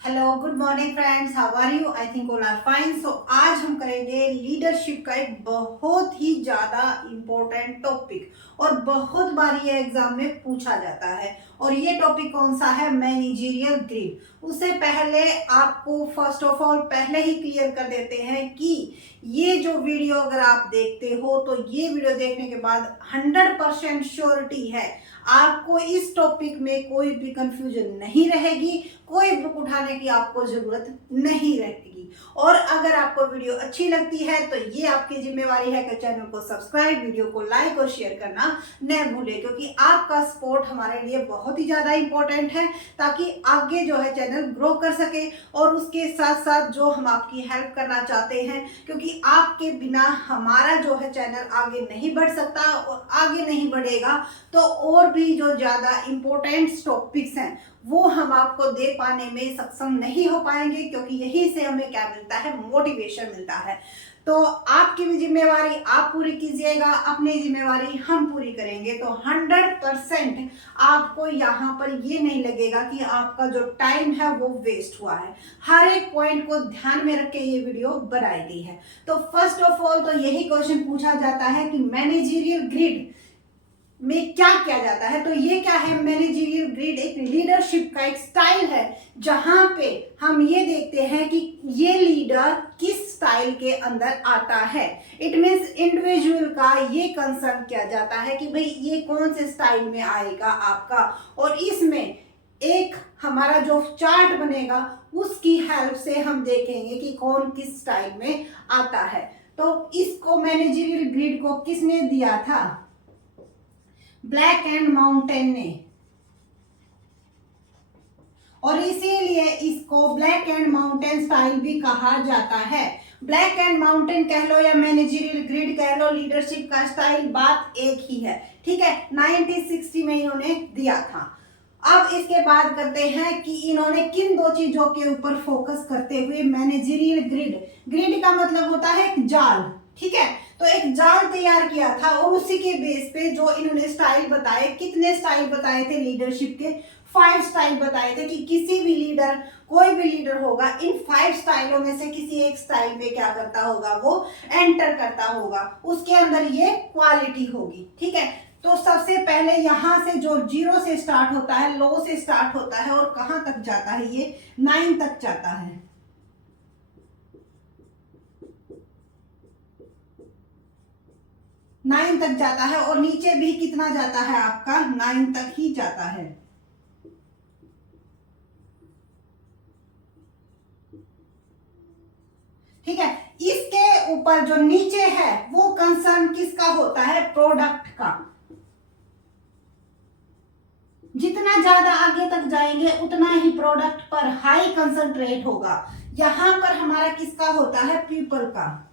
Hello good morning friends, how are you? I think all are fine. So आज हम करेंगे leadership का एक बहुत ही ज़्यादा इम्पोर्टेंट टॉपिक और बहुत बार ये एग्जाम में पूछा जाता है। और ये टॉपिक कौन सा है? Managerial grid. उससे पहले आपको फर्स्ट ऑफ ऑल पहले ही क्लियर कर देते हैं कि ये जो वीडियो अगर आप देखते हो तो ये वीडियो देखने के बाद 100% श्योरिटी है आपको इस टॉपिक में कोई भी कंफ्यूजन नहीं रहेगी, कोई बुक उठाने की आपको जरूरत नहीं रहेगी। और अगर आपको वीडियो अच्छी लगती है तो ये आपकी जिम्मेवारी है कि चैनल को सब्सक्राइब, वीडियो को लाइक और शेयर करना न भूले, क्योंकि आपका सपोर्ट हमारे लिए बहुत ही ज्यादा इंपॉर्टेंट है ताकि आगे जो है चैनल ग्रो कर सके। और उसके साथ साथ जो हम आपकी हेल्प करना चाहते हैं, क्योंकि आपके बिना हमारा जो है चैनल आगे नहीं बढ़ सकता और आगे नहीं बढ़ेगा तो और भी जो ज्यादा इंपॉर्टेंट टॉपिक्स हैं वो हम आपको दे पाने में सक्षम नहीं हो पाएंगे, क्योंकि यही से हमें क्या मिलता है? मोटिवेशन मिलता है। तो आपकी भी जिम्मेवारी आप पूरी कीजिएगा, अपनी जिम्मेवारी हम पूरी करेंगे। तो 100% आपको यहाँ पर ये नहीं लगेगा कि आपका जो टाइम है वो वेस्ट हुआ है। हर एक पॉइंट को ध्यान में रख के ये वीडियो बनाई गई है। तो फर्स्ट ऑफ ऑल तो यही क्वेश्चन पूछा जाता है कि मैनेजरियल ग्रिड में क्या किया जाता है। तो ये क्या है? मैनेजरियल ग्रिड एक लीडरशिप का एक स्टाइल है जहां पे हम ये देखते हैं कि ये लीडर किस स्टाइल के अंदर आता है। इट मींस इंडिविजुअल का ये कंसर्न किया जाता है कि भाई ये कौन से स्टाइल में आएगा आपका। और इसमें एक हमारा जो चार्ट बनेगा उसकी हेल्प से हम देखेंगे कि कौन किस स्टाइल में आता है। तो इसको मैनेजरियल ग्रिड को किसने दिया था? ब्लैक एंड माउंटेन ने। और इसीलिए इसको ब्लैक एंड माउंटेन स्टाइल भी कहा जाता है। ब्लैक एंड माउंटेन कह लो या मैनेजरियल ग्रिड कह लो, लीडरशिप का स्टाइल बात एक ही है। ठीक है, 1960 में इन्होंने दिया था। अब इसके बाद करते हैं कि इन्होंने किन दो चीजों के ऊपर फोकस करते हुए मैनेजरियल ग्रिड, ग्रिड का मतलब होता है एक जाल, ठीक है, तो एक जाल तैयार किया था। और उसी के बेस पे जो इन्होंने स्टाइल बताए, कितने स्टाइल बताए थे लीडरशिप के? 5 स्टाइल बताए थे कि किसी भी लीडर, कोई भी लीडर होगा इन 5 स्टाइलों में से किसी एक स्टाइल में क्या करता होगा? वो एंटर करता होगा, उसके अंदर ये क्वालिटी होगी। ठीक है, तो सबसे पहले यहां से जो 0 से स्टार्ट होता है, लो से स्टार्ट होता है और कहां तक जाता है? ये 9 तक जाता है। 9 तक जाता है और नीचे भी कितना जाता है आपका? 9 तक ही जाता है। ठीक है, इसके ऊपर जो नीचे है वो कंसर्न किसका होता है? प्रोडक्ट का। जितना ज्यादा आगे तक जाएंगे उतना ही प्रोडक्ट पर हाई कंसंट्रेट होगा। यहां पर हमारा किसका होता है? पीपल का।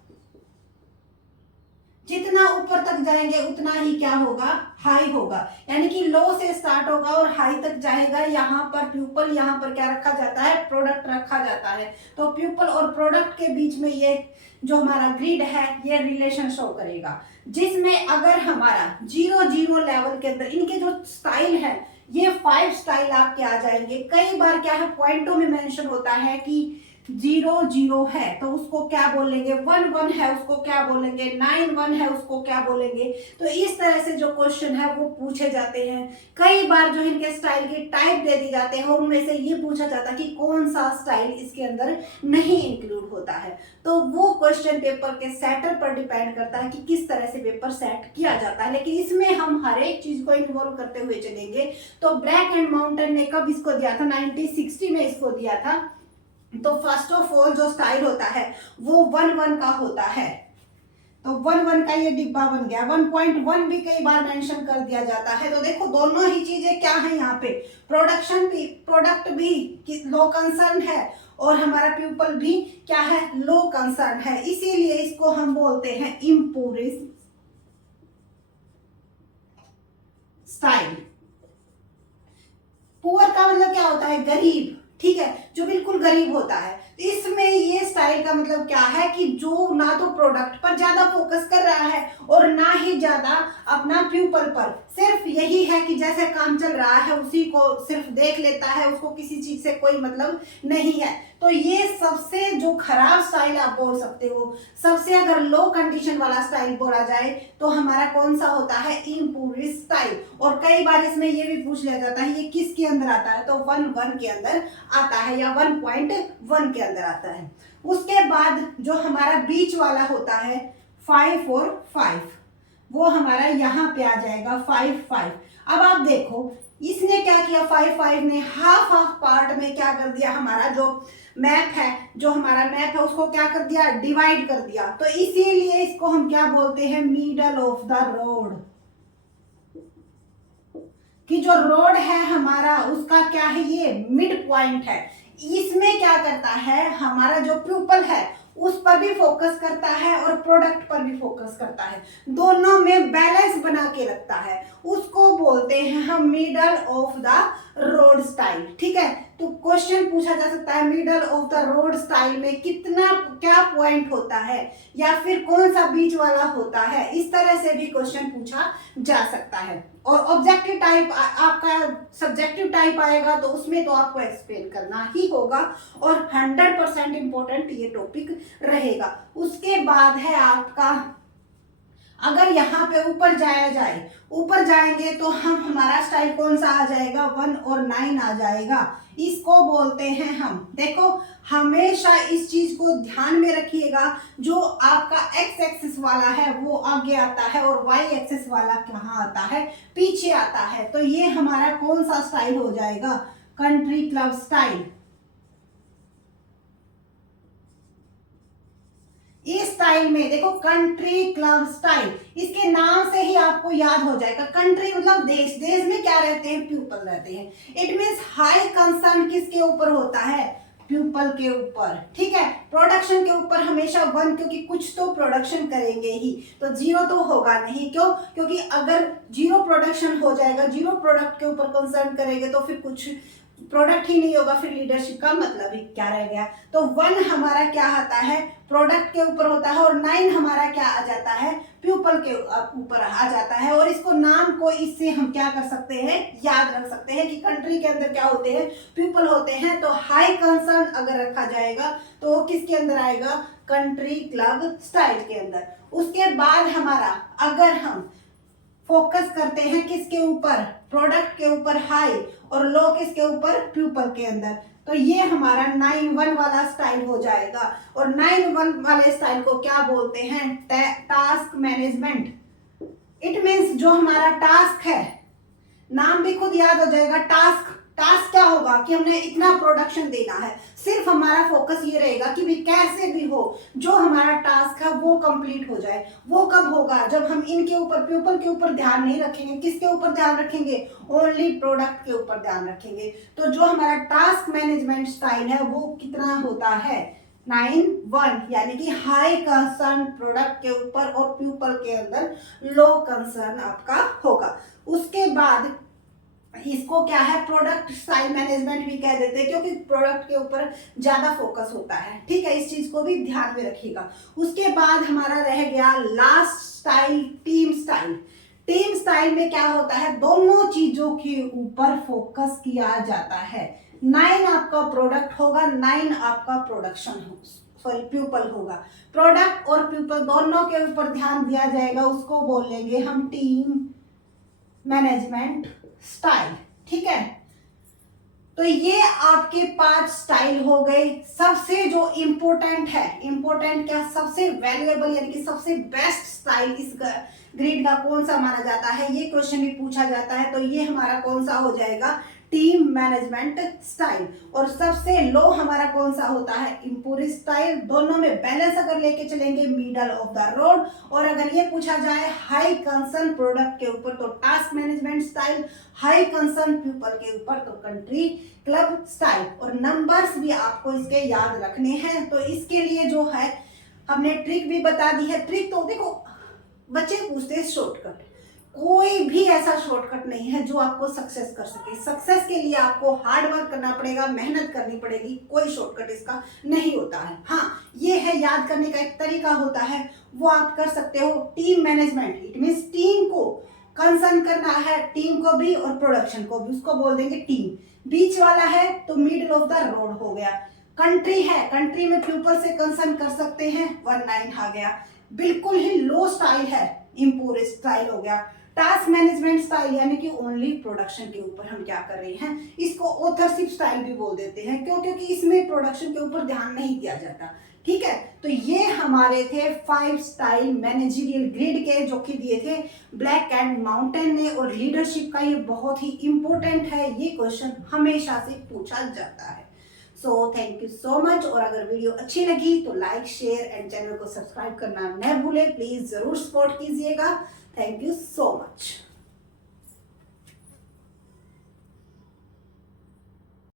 जितना ऊपर तक जाएंगे उतना ही क्या होगा? हाई होगा। यानी कि लो से स्टार्ट होगा और हाई तक जाएगा। यहाँ पर प्यूपल, यहाँ पर क्या रखा जाता है? प्रोडक्ट रखा जाता है। तो प्यूपल और प्रोडक्ट के बीच में ये जो हमारा ग्रिड है ये रिलेशन शो करेगा, जिसमें अगर हमारा 0 लेवल के अंदर इनके जो स्टाइल है ये 5 स्टाइल आपके आ जाएंगे। कई बार क्या है, पॉइंटों में मेंशन होता है कि 0 है तो उसको क्या बोलेंगे? 1 है उसको क्या बोलेंगे? 9 है उसको क्या बोलेंगे? तो इस तरह से जो क्वेश्चन है वो पूछे जाते हैं। कई बार जो इनके स्टाइल के टाइप दे दी जाते हैं उनमें से ये पूछा जाता है कि कौन सा स्टाइल इसके अंदर नहीं इंक्लूड होता है। तो वो क्वेश्चन पेपर के सेटर पर डिपेंड करता है कि किस तरह से पेपर सेट किया जाता है। लेकिन इसमें हम हर एक चीज को इन्वॉल्व करते हुए चलेंगे। तो ब्लैक एंड माउंटेन ने कब इसको दिया था? 1960 में इसको दिया था। तो फर्स्ट ऑफ ऑल जो स्टाइल होता है वो 1 का होता है। तो 1 का ये डिब्बा बन गया। 1.1 भी कई बार मेंशन कर दिया जाता है। तो देखो दोनों ही चीजें क्या है यहाँ पे? प्रोडक्शन भी, प्रोडक्ट भी लो कंसर्न है और हमारा पीपल भी क्या है? लो कंसर्न है। इसीलिए इसको हम बोलते हैं इम्पूरिस्ट स्टाइल। पुअर का मतलब क्या होता है? गरीब। ठीक है, जो बिल्कुल गरीब होता है। इसमें ये स्टाइल का मतलब क्या है कि जो ना तो प्रोडक्ट पर ज्यादा फोकस कर रहा है और ना ही ज्यादा अपना प्यूपल पर, सिर्फ यही है कि जैसे काम चल रहा है उसी को सिर्फ देख लेता है, उसको किसी चीज से कोई मतलब नहीं है। तो ये सबसे जो खराब स्टाइल आप बोल सकते हो, सबसे अगर लो कंडीशन वाला स्टाइल बोला जाए तो हमारा कौन सा होता है, इम्पूरिस्ट स्टाइल। और कई बार इसमें ये भी पूछ लिया जाता है ये किसके अंदर आता है, तो 1 के अंदर आता है या 1.1 के अंदर आता है। उसके बाद जो हमारा बीच वाला होता है 5 और 5, वो हमारा यहाँ पे आ जाएगा 5-5। अब आप देखो इसने क्या किया, 5-5 ने हाफ पार्ट में क्या कर दिया, हमारा जो मैप है उसको क्या कर दिया, डिवाइड कर दिया। तो इसीलिए इसको हम क्या बोलते हैं, मिडल ऑफ द रोड। कि जो रोड है हमारा उसका क्या है, ये मिड पॉइंट है। इसमें क्या करता है, हमारा जो प्यूपल है उस पर भी फोकस करता है और प्रोडक्ट पर भी फोकस करता है, दोनों में बैलेंस बना के रखता है। उसको बोलते हैं हम middle of the road style. ठीक है, तो क्वेश्चन पूछा जा सकता है middle of the road style में कितना क्या पॉइंट होता है या फिर कौन सा बीच वाला होता है, इस तरह से भी क्वेश्चन पूछा जा सकता है। और ऑब्जेक्टिव टाइप आपका सब्जेक्टिव टाइप आएगा तो उसमें तो आपको एक्सप्लेन करना ही होगा और 100% इंपॉर्टेंट ये टॉपिक रहेगा। उसके बाद है आपका, अगर यहाँ पे ऊपर जाया जाए, ऊपर जाएंगे तो हमारा स्टाइल कौन सा आ जाएगा, 1 और 9 आ जाएगा। इसको बोलते हैं हम, देखो हमेशा इस चीज को ध्यान में रखिएगा, जो आपका एक्स एक्सिस वाला है वो आगे आता है और वाई एक्सिस वाला कहाँ आता है, पीछे आता है। तो ये हमारा कौन सा स्टाइल हो जाएगा, कंट्री क्लब स्टाइल। इस स्टाइल में देखो कंट्री क्लब स्टाइल, इसके नाम से ही आपको याद हो जाएगा, कंट्री मतलब देश, देश में क्या रहते हैं, पीपल रहते हैं। इट मींस हाई कंसर्न किसके ऊपर होता है, पीपल के ऊपर। ठीक है, प्रोडक्शन के ऊपर हमेशा 1, क्योंकि कुछ तो प्रोडक्शन करेंगे ही, तो 0 तो होगा नहीं। क्यों, क्योंकि अगर 0 प्रोडक्शन हो जाएगा, 0 प्रोडक्ट के ऊपर कंसर्न करेंगे तो फिर कुछ प्रोडक्ट ही नहीं होगा, फिर लीडरशिप का मतलब ही क्या रह गया। तो 1 हमारा क्या आता है, प्रोडक्ट के ऊपर होता है, और 9 हमारा क्या आ जाता है, प्यूपल के ऊपर आ जाता है। और इसको नाम को इससे हम क्या कर सकते हैं, याद रख सकते हैं कि कंट्री के अंदर क्या होते हैं, प्यूपल होते हैं। तो हाई कंसर्न अगर रखा जाएगा तो वो किसके अंदर आएगा, कंट्री क्लब स्टाइल के अंदर। उसके बाद हमारा अगर हम फोकस करते हैं किसके ऊपर, प्रोडक्ट के ऊपर हाई, और लो किसके ऊपर, प्यूपल के अंदर, तो ये हमारा 9-1 वाला स्टाइल हो जाएगा। और 9-1 वाले स्टाइल को क्या बोलते हैं, टास्क मैनेजमेंट। इट मींस जो हमारा टास्क है, नाम भी खुद याद हो जाएगा, टास्क। टास्क क्या होगा कि हमने इतना प्रोडक्शन देना है, सिर्फ हमारा फोकस ये रहेगा कि भी कैसे भी हो जो हमारा टास्क है वो कंप्लीट हो जाए। वो कब होगा, जब हम इनके ऊपर, पीपल के ऊपर ध्यान नहीं रखेंगे, किसके ऊपर ध्यान रखेंगे, ओनली प्रोडक्ट के ऊपर ध्यान रखेंगे। तो जो हमारा टास्क मैनेजमेंट स्टाइल है वो कितना होता है, 9-1, यानी कि हाई कंसर्न प्रोडक्ट के ऊपर और पीपल के अंदर लो कंसर्न आपका होगा। उसके बाद इसको क्या है, प्रोडक्ट स्टाइल मैनेजमेंट भी कह देते हैं, क्योंकि प्रोडक्ट के ऊपर ज्यादा फोकस होता है। ठीक है, इस चीज को भी ध्यान में रखिएगा। उसके बाद हमारा रह गया last style, team style. Team style में क्या होता है, दोनों चीजों के ऊपर फोकस किया जाता है। 9 आपका प्रोडक्ट होगा, 9 आपका प्रोडक्शन हो, सॉरी प्यूपल होगा। प्रोडक्ट और प्यूपल दोनों के ऊपर ध्यान दिया जाएगा, उसको बोलेंगे हम टीम मैनेजमेंट स्टाइल। ठीक है, तो ये आपके 5 स्टाइल हो गए। सबसे जो इंपॉर्टेंट है, इंपॉर्टेंट क्या, सबसे वैल्यूएबल यानी कि सबसे बेस्ट स्टाइल इस ग्रेड का कौन सा माना जाता है, ये क्वेश्चन भी पूछा जाता है। तो ये हमारा कौन सा हो जाएगा, टीम मैनेजमेंट स्टाइल। और सबसे लो हमारा कौन सा होता है, इम्पूरिस्ट स्टाइल। दोनों में बैलेंस अगर लेके चलेंगे, मिडल ऑफ द रोड। और अगर ये पूछा जाए हाई कंसर्न प्रोडक्ट के ऊपर तो task management style, high concern people के ऊपर तो कंट्री क्लब स्टाइल। और नंबर्स भी आपको इसके याद रखने हैं। तो इसके लिए जो है हमने ट्रिक भी बता दी है। ट्रिक तो देखो बच्चे पूछते हैं शॉर्टकट, कोई भी ऐसा शॉर्टकट नहीं है जो आपको सक्सेस कर सके। सक्सेस के लिए आपको हार्ड वर्क करना पड़ेगा, मेहनत करनी पड़ेगी, कोई शॉर्टकट इसका नहीं होता है। हाँ, ये है याद करने का एक तरीका होता है, वो आप कर सकते हो। Team management, it means team को कंसर्न करना है टीम को भी और प्रोडक्शन को भी, उसको बोल देंगे टीम। बीच वाला है तो मिडिल ऑफ द रोड हो गया। कंट्री है, कंट्री में प्यूपल से कंसर्न कर सकते हैं, 1-9 आ गया। बिल्कुल ही लो स्टाइल है, इम्पूर स्टाइल हो गया। टास्क मैनेजमेंट स्टाइल यानी कि ओनली प्रोडक्शन के ऊपर हम क्या कर रहे हैं, इसको ऑथरशिप स्टाइल भी बोल देते हैं, क्यों? क्योंकि इसमें प्रोडक्शन के ऊपर ध्यान नहीं दिया जाता। ठीक है, तो ये हमारे थे 5 स्टाइल मैनेजरियल ग्रिड के, जो कि दिए थे ब्लैक एंड माउंटेन ने। और लीडरशिप का ये बहुत ही इंपॉर्टेंट है, ये क्वेश्चन हमेशा से पूछा जाता है। So thank you so much. और अगर वीडियो अच्छी लगी तो लाइक, शेयर एंड चैनल को सब्सक्राइब करना न भूले, प्लीज जरूर सपोर्ट कीजिएगा। Thank you so much.